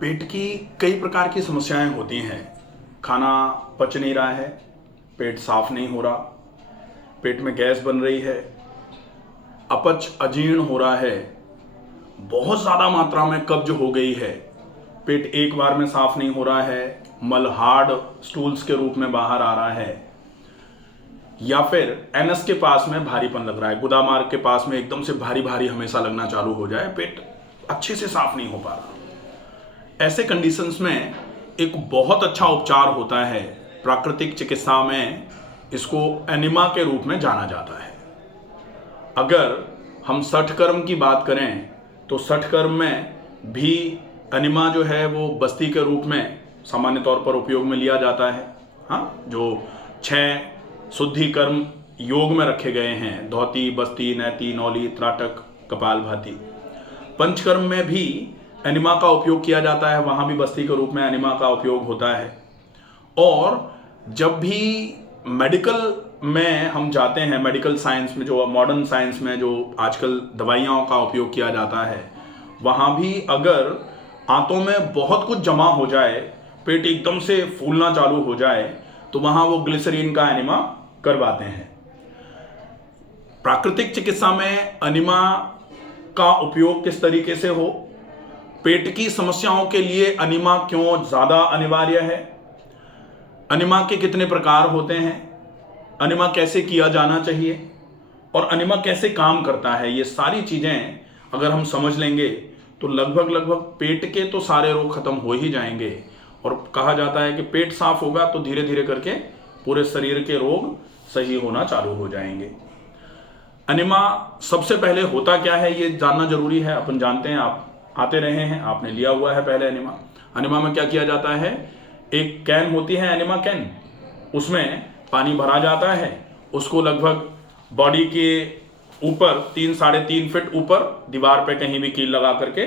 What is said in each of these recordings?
पेट की कई प्रकार की समस्याएं होती हैं। खाना पच नहीं रहा है, पेट साफ नहीं हो रहा, पेट में गैस बन रही है, अपच अजीर्ण हो रहा है, बहुत ज़्यादा मात्रा में कब्ज हो गई है, पेट एक बार में साफ नहीं हो रहा है, मल हार्ड स्टूल्स के रूप में बाहर आ रहा है, या फिर एनस के पास में भारीपन लग रहा है, गुदामार्ग के पास में एकदम से भारी भारी हमेशा लगना चालू हो जाए, पेट अच्छे से साफ नहीं हो पा रहा। ऐसे कंडीशंस में एक बहुत अच्छा उपचार होता है, प्राकृतिक चिकित्सा में इसको एनिमा के रूप में जाना जाता है। अगर हम षटकर्म की बात करें तो षटकर्म में भी एनिमा जो है वो बस्ती के रूप में सामान्य तौर पर उपयोग में लिया जाता है। हाँ, जो 6 शुद्धि कर्म योग में रखे गए हैं, धौती, बस्ती, नैति, नौली, त्राटक, कपालभाति। पंचकर्म में भी एनिमा का उपयोग किया जाता है, वहाँ भी बस्ती के रूप में एनिमा का उपयोग होता है। और जब भी मेडिकल में हम जाते हैं, मेडिकल साइंस में, जो मॉडर्न साइंस में जो आजकल दवाइयों का उपयोग किया जाता है, वहाँ भी अगर आंतों में बहुत कुछ जमा हो जाए, पेट एकदम से फूलना चालू हो जाए, तो वहाँ वो ग्लिसरीन का एनिमा करवाते हैं। प्राकृतिक चिकित्सा में एनिमा का उपयोग किस तरीके से हो, पेट की समस्याओं के लिए एनिमा क्यों ज्यादा अनिवार्य है, एनिमा के कितने प्रकार होते हैं, एनिमा कैसे किया जाना चाहिए और एनिमा कैसे काम करता है, ये सारी चीजें अगर हम समझ लेंगे तो लगभग पेट के तो सारे रोग खत्म हो ही जाएंगे। और कहा जाता है कि पेट साफ होगा तो धीरे धीरे करके पूरे शरीर के रोग सही होना चालू हो जाएंगे। एनिमा सबसे पहले होता क्या है ये जानना जरूरी है। अपन जानते हैं, आप आते रहे हैं, आपने लिया हुआ है पहले एनिमा। एनिमा में क्या किया जाता है, एक कैन होती है एनिमा कैन, उसमें पानी भरा जाता है, उसको लगभग बॉडी के ऊपर 3-3.5 फीट ऊपर दीवार पे कहीं भी कील लगा करके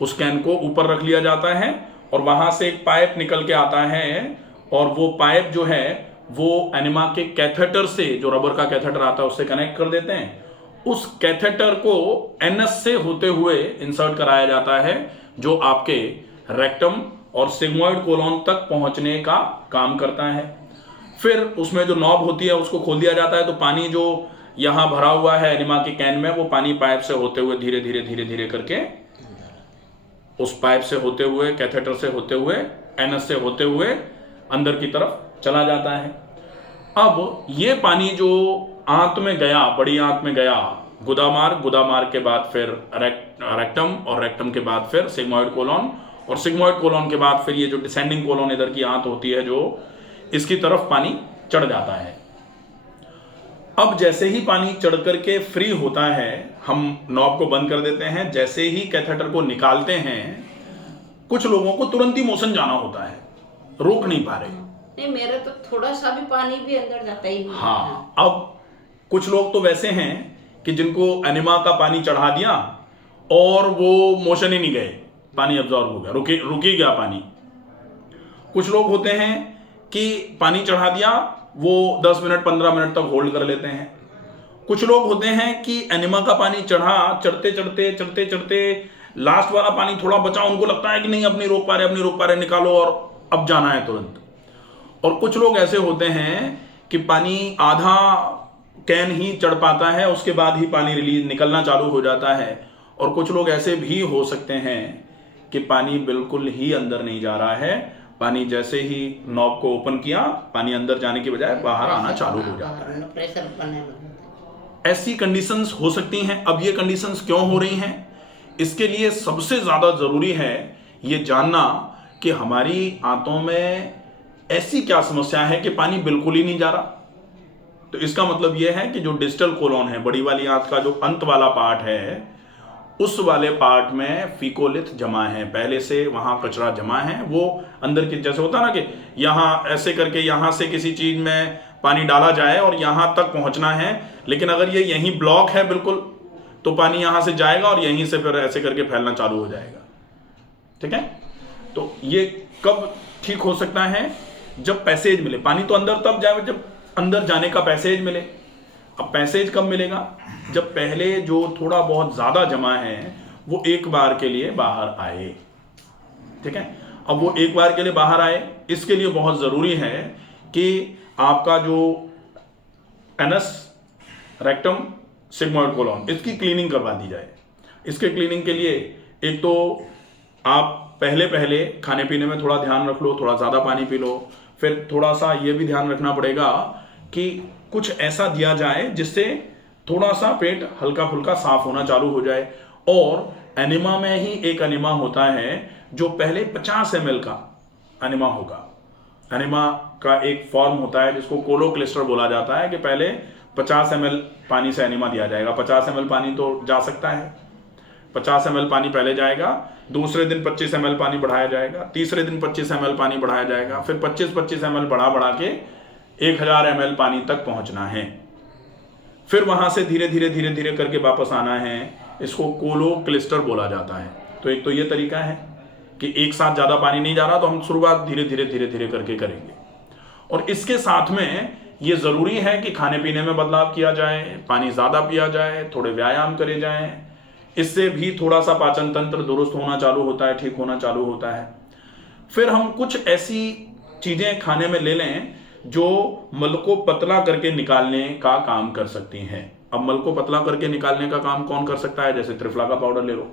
उस कैन को ऊपर रख लिया जाता है, और वहां से एक पाइप निकल के आता है, और वो पाइप जो है वो एनिमा के कैथेटर से, जो रबर का कैथेटर आता है, उससे कनेक्ट कर देते हैं। उस कैथेटर को एनस से होते हुए इंसर्ट कराया जाता है, जो आपके रेक्टम और सिग्मोइड कोलोन तक पहुंचने का काम करता है। फिर उसमें जो नॉब होती है उसको खोल दिया जाता है, तो पानी जो यहां भरा हुआ है एनिमा के कैन में, वो पानी पाइप से होते हुए धीरे धीरे करके उस पाइप से होते हुए, कैथेटर से होते हुए, एनस से होते हुए अंदर की तरफ चला जाता है। अब ये पानी जो आंत में गया, बड़ी आंत में गया, गुदामार्ग के बाद फिर रेक्टम, और रेक्टम के बाद फिर सिग्मोइड कोलोन, और सिग्मोइड कोलोन के बाद फिर ये जो डिसेंडिंग कोलोन इधर की आंत होती है, जो इसकी तरफ पानी चढ़ जाता है। अब जैसे ही पानी चढ़ करके फ्री होता है, हम नॉब को बंद कर देते हैं। जैसे ही कैथेटर को निकालते हैं, कुछ लोगों को तुरंत ही मोशन जाना होता है, रोक नहीं पा रहे। नहीं, मेरा तो थोड़ा सा भी पानी भी अंदर जाता ही नहीं। हाँ, अब कुछ लोग तो वैसे हैं कि जिनको एनिमा का पानी चढ़ा दिया और वो मोशन ही नहीं गए, पानी अब्जॉर्ब हो गया, रुकी गया पानी। कुछ लोग होते हैं कि पानी चढ़ा दिया, वो 10 मिनट 15 मिनट तक होल्ड कर लेते हैं। कुछ लोग होते हैं कि एनिमा का पानी चढ़ा, चढ़ते लास्ट वाला पानी थोड़ा बचा, उनको लगता है कि नहीं अब नहीं रोक पा रहे, निकालो और अब जाना है तुरंत। और कुछ लोग ऐसे होते हैं कि पानी आधा कैन ही चढ़ पाता है, उसके बाद ही पानी रिलीज निकलना चालू हो जाता है। और कुछ लोग ऐसे भी हो सकते हैं कि पानी बिल्कुल ही अंदर नहीं जा रहा है, पानी जैसे ही नॉब को ओपन किया, पानी अंदर जाने की बजाय बाहर आना चालू हो जाता है। प्रेशर बनने लगता है। ऐसी कंडीशंस हो सकती हैं। अब ये कंडीशंस क्यों हो रही हैं, इसके लिए सबसे ज्यादा जरूरी है ये जानना कि हमारी आंतों में ऐसी क्या समस्या है कि पानी बिल्कुल ही नहीं जा रहा। तो इसका मतलब यह है कि जो डिस्टल कोलोन है, बड़ी वाली आंत का जो अंत वाला पार्ट है, उस वाले पार्ट में फीकोलिथ जमा है, पहले से वहां कचरा जमा है। वो अंदर की, जैसे होता ना कि यहां ऐसे करके यहां से किसी चीज में पानी डाला जाए और यहां तक पहुंचना है, लेकिन अगर ये यहीं ब्लॉक है बिल्कुल, तो पानी यहां से जाएगा और यहीं से फिर ऐसे करके फैलना चालू हो जाएगा। ठीक है, तो ये कब ठीक हो सकता है, जब पैसेज मिले। पानी तो अंदर तब जाए जब अंदर जाने का पैसेज मिले। अब पैसेज कब मिलेगा, जब पहले जो थोड़ा बहुत ज्यादा जमा है वो एक बार के लिए बाहर आए। ठीक है। अब वो एक बार के लिए बाहर आए, इसके लिए बहुत ज़रूरी है कि आपका जो एनस, रेक्टम, सिग्मोइड कोलॉन, इसकी क्लीनिंग करवा दी जाए। इसके क्लीनिंग के लिए एक तो आप पहले पहले खाने पीने में थोड़ा ध्यान रख लो, थोड़ा ज़्यादा पानी पी लो। फिर थोड़ा सा ये भी ध्यान रखना पड़ेगा कि कुछ ऐसा दिया जाए जिससे थोड़ा सा पेट हल्का फुल्का साफ होना चालू हो जाए। और एनिमा में ही एक एनिमा होता है जो पहले 50 ml का एनिमा होगा। एनिमा का एक फॉर्म होता है जिसको कोलोक्लिस्टर बोला जाता है कि पहले 50 ml पानी से एनिमा दिया जाएगा। 50 ml पानी तो जा सकता है, 50 ml पानी पहले जाएगा, दूसरे दिन 25 ml पानी बढ़ाया जाएगा, तीसरे दिन 25 ml पानी बढ़ाया जाएगा, फिर 25 ml बढ़ा के 1000 ml पानी तक पहुंचना है। फिर वहां से धीरे धीरे करके वापस आना है। इसको कोलोक्लिस्टर बोला जाता है। तो एक तो ये तरीका है कि एक साथ ज़्यादा पानी नहीं जा रहा, तो हम शुरुआत धीरे धीरे करके करेंगे। और इसके साथ में ये ज़रूरी है कि खाने पीने में बदलाव किया जाए, पानी ज़्यादा पिया जाए, थोड़े व्यायाम करे जाएं। इससे भी थोड़ा सा पाचन तंत्र दुरुस्त होना चालू होता है, ठीक होना चालू होता है। फिर हम कुछ ऐसी चीज़ें खाने में ले लें जो मल को पतला करके निकालने का काम कर सकती हैं। अब मल को पतला करके निकालने का काम कौन कर सकता है? जैसे त्रिफला का पाउडर ले लो,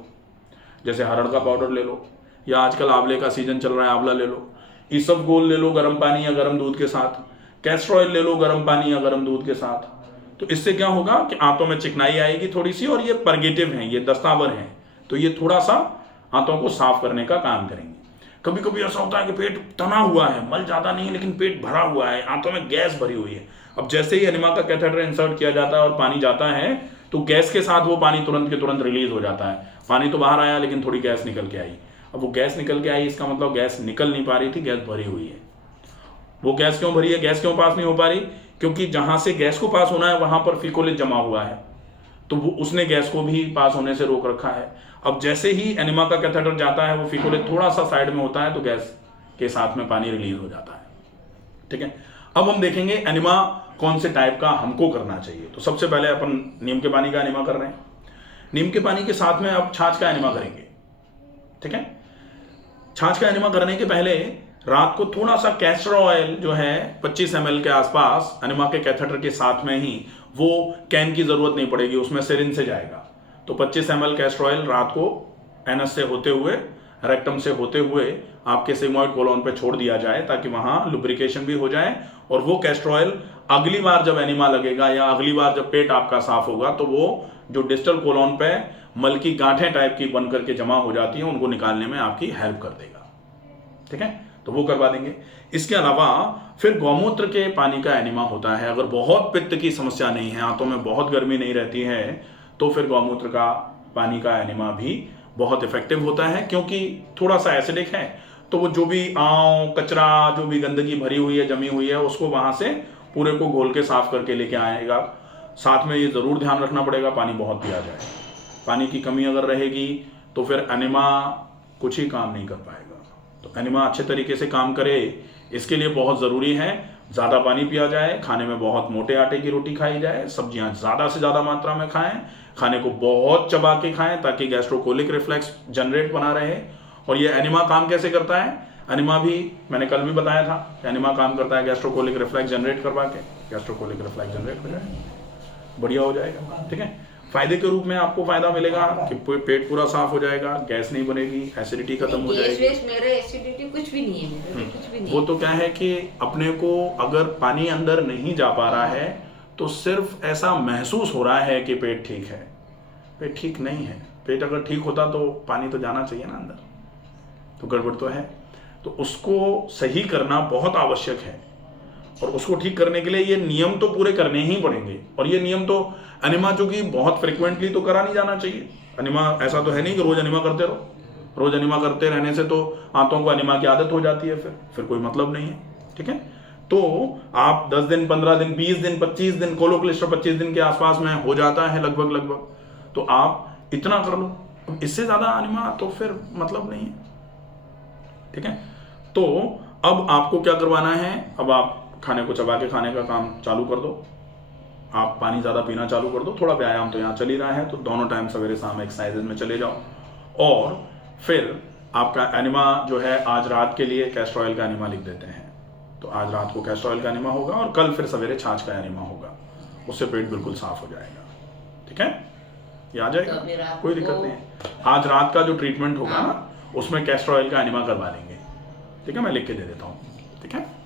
जैसे हरड़ का पाउडर ले लो, या आजकल आंवले का सीजन चल रहा है, आंवला ले लो, इसबगोल ले लो गर्म पानी या गर्म दूध के साथ, कैस्टर ऑयल ले लो गर्म पानी या गर्म दूध के साथ। तो इससे क्या होगा कि आंतों में चिकनाई आएगी थोड़ी सी, और ये परगेटिव हैं, ये दस्तावर हैं, तो ये थोड़ा सा आंतों को साफ करने का काम करेंगे। कभी कभी ऐसा होता है कि पेट तना हुआ है, मल ज्यादा नहीं है लेकिन पेट भरा हुआ है, आंतों में गैस भरी हुई है। अब जैसे ही एनिमा का कैथेटर इंसर्ट किया जाता है और पानी जाता है, तो गैस के साथ वो पानी तुरंत के तुरंत रिलीज हो जाता है। पानी तो बाहर आया लेकिन थोड़ी गैस निकल के आई। अब वो गैस निकल के आई, इसका मतलब गैस निकल नहीं पा रही थी, गैस भरी हुई है। वो गैस क्यों भरी है, गैस क्यों पास नहीं हो पा रही? क्योंकि जहां से गैस को पास होना है वहां पर फिकोलिस जमा हुआ है, तो वो उसने गैस को भी पास होने से रोक रखा है। अब जैसे ही एनिमा का कैथेटर जाता है, वो फिकोलिस थोड़ा सा साइड में होता है, तो गैस के साथ में पानी रिलीज हो जाता है। ठीक है। अब हम देखेंगे एनिमा कौन से टाइप का हमको करना चाहिए। तो सबसे पहले अपन नीम के पानी का एनिमा कर रहे हैं। नीम के पानी के साथ में अब छाछ का एनिमा करेंगे। ठीक है। छाछ का एनिमा करने के पहले रात को थोड़ा सा कैस्टर ऑयल जो है 25 ml के आसपास एनिमा के कैथेटर के साथ में ही, वो कैन की जरूरत नहीं पड़ेगी, उसमें सिरिंज से जाएगा। तो 25 ml कैस्टर ऑयल रात को एनस से होते हुए, रेक्टम से होते हुए आपके सिग्मोइड कोलॉन पे छोड़ दिया जाए, ताकि वहां लुब्रिकेशन भी हो जाए। और वो कैस्टर ऑयल अगली बार जब एनिमा लगेगा या अगली बार जब पेट आपका साफ होगा, तो वो जो डिस्टल कोलॉन पे मल की गांठें टाइप की बन करके जमा हो जाती हैं, उनको निकालने में आपकी हेल्प कर देगा। ठीक है, तो वो करवा देंगे। इसके अलावा फिर गौमूत्र के पानी का एनिमा होता है। अगर बहुत पित्त की समस्या नहीं है, आंतों में बहुत गर्मी नहीं रहती है, तो फिर गौमूत्र का पानी का एनिमा भी बहुत इफेक्टिव होता है, क्योंकि थोड़ा सा एसिडिक है। तो वो जो भी आंव, कचरा, जो भी गंदगी भरी हुई है, जमी हुई है, उसको वहां से पूरे को घोल के साफ करके लेके आएगा। साथ में ये जरूर ध्यान रखना पड़ेगा पानी बहुत पिया जाए। पानी की कमी अगर रहेगी तो फिर एनिमा कुछ ही काम नहीं कर पाएगा। तो एनिमा अच्छे तरीके से काम करे, इसके लिए बहुत ज़रूरी है ज़्यादा पानी पिया जाए, खाने में बहुत मोटे आटे की रोटी खाई जाए, सब्जियां ज़्यादा से ज़्यादा मात्रा में खाएं, खाने को बहुत चबा के खाएं, ताकि गैस्ट्रोकोलिक रिफ्लेक्स जनरेट बना रहे। और ये एनिमा काम कैसे करता है? एनिमा भी मैंने कल भी बताया था, एनिमा काम करता है गैस्ट्रोकोलिक रिफ्लेक्स जनरेट करवा के। गैस्ट्रोकोलिक रिफ्लेक्स जनरेट हो जाए, बढ़िया हो जाएगा। ठीक है। फायदे के रूप में आपको फायदा मिलेगा कि पेट पूरा साफ हो जाएगा, गैस नहीं बनेगी, एसिडिटी खत्म हो जाएगी। मेरे एसिडिटी कुछ भी नहीं है, मेरे कुछ भी नहीं। वो तो क्या है कि अपने को अगर पानी अंदर नहीं जा पा रहा है, तो सिर्फ ऐसा महसूस हो रहा है कि पेट ठीक है। पेट ठीक नहीं है। पेट अगर ठीक होता तो पानी तो जाना चाहिए ना अंदर, तो गड़बड़ तो है। तो उसको सही करना बहुत आवश्यक है, और उसको ठीक करने के लिए ये नियम तो पूरे करने ही पड़ेंगे। और ये नियम तो एनिमा जो कि बहुत फ्रिक्वेंटली तो करा नहीं जाना चाहिए। एनिमा ऐसा तो है नहीं कि रोज एनिमा करते रहो। रोज एनिमा करते रहने से तो आंतों को एनिमा की आदत हो जाती है, फिर कोई मतलब नहीं है। ठीक है। तो आप 10 दिन, 15 दिन, 20 दिन, 25 दिन, कोलोक्लिस्टर 25 दिन के आसपास में हो जाता है लगभग, तो आप इतना कर लो। इससे ज्यादा एनिमा तो फिर मतलब नहीं है। ठीक है। तो अब आपको क्या करवाना है? अब आप खाने को चबा के खाने का काम चालू कर दो, आप पानी ज़्यादा पीना चालू कर दो, थोड़ा व्यायाम तो यहाँ चल ही रहा है, तो दोनों टाइम सवेरे शाम एक्सरसाइजेज में चले जाओ। और फिर आपका एनिमा जो है आज रात के लिए कैस्टर ऑयल का एनिमा लिख देते हैं, तो आज रात को कैस्टर ऑयल का एनिमा होगा और कल फिर सवेरे छाछ का एनिमा होगा, उससे पेट बिल्कुल साफ हो जाएगा। ठीक है, ये आ तो अभी जाएगा, रात कोई दिक्कत को- नहीं है। आज रात का जो ट्रीटमेंट होगा हाँ। ना, उसमें कैस्टर ऑयल का एनिमा करवा लेंगे। ठीक है, मैं लिख के दे देता हूँ। ठीक है।